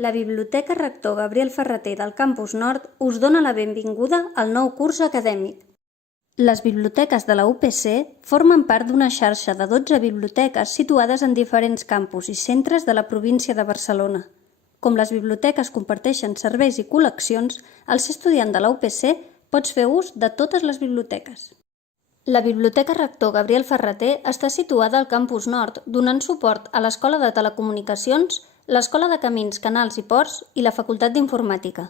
La Biblioteca Rector Gabriel Ferrater del Campus Nord us dona la benvinguda al nou curs acadèmic. Les biblioteques de la UPC formen part d'una xarxa de 12 biblioteques situades en diferents campus i centres de la província de Barcelona. Com les biblioteques comparteixen serveis i col·leccions, al ser estudiant de la UPC pots fer ús de totes les biblioteques. La Biblioteca Rector Gabriel Ferrater està situada al Campus Nord, donant suport a l'Escola de Telecomunicacions, l'Escola de Camins, Canals i Ports i la Facultat d'Informàtica.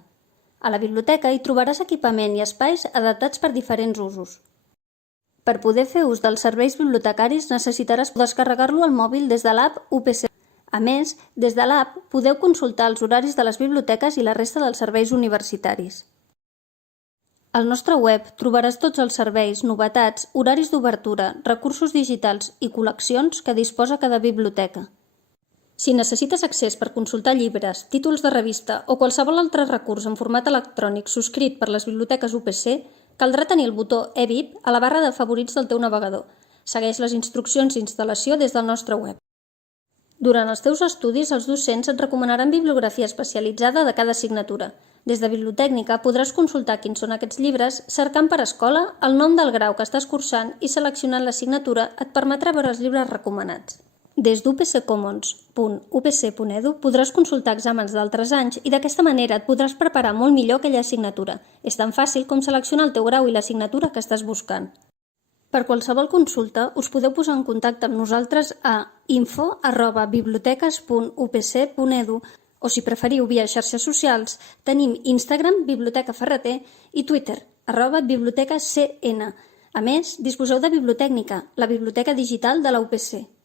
A la biblioteca hi trobaràs equipament i espais adaptats per diferents usos. Per poder fer ús dels serveis bibliotecaris necessitaràs descarregar-lo al mòbil des de l'app UPC. A més, des de l'app podeu consultar els horaris de les biblioteques i la resta dels serveis universitaris. Al nostre web trobaràs tots els serveis, novetats, horaris d'obertura, recursos digitals i col·leccions que disposa cada biblioteca. Si necessites accés per consultar llibres, títols de revista o qualsevol altre recurs en format electrònic subscrit per les biblioteques UPC, caldrà tenir el botó eBib a la barra de favorits del teu navegador. Segueix les instruccions d'instal·lació des del nostre web. Durant els teus estudis, els docents et recomanaran bibliografia especialitzada de cada assignatura. Des de Bibliotècnica podràs consultar quins són aquests llibres, cercant per escola el nom del grau que estàs cursant i seleccionant l'assignatura et permetrà veure els llibres recomanats. Des d'upccommons.upc.edu podràs consultar exàmens d'altres anys i d'aquesta manera et podràs preparar molt millor aquella assignatura. És tan fàcil com seleccionar el teu grau i l'assignatura que estàs buscant. Per qualsevol consulta us podeu posar en contacte amb nosaltres a info@biblioteques.upc.edu o si preferiu via xarxes socials tenim Instagram Biblioteca Ferrater i Twitter @bibliotecacn. A més, disposeu de Bibliotècnica, la biblioteca digital de la UPC.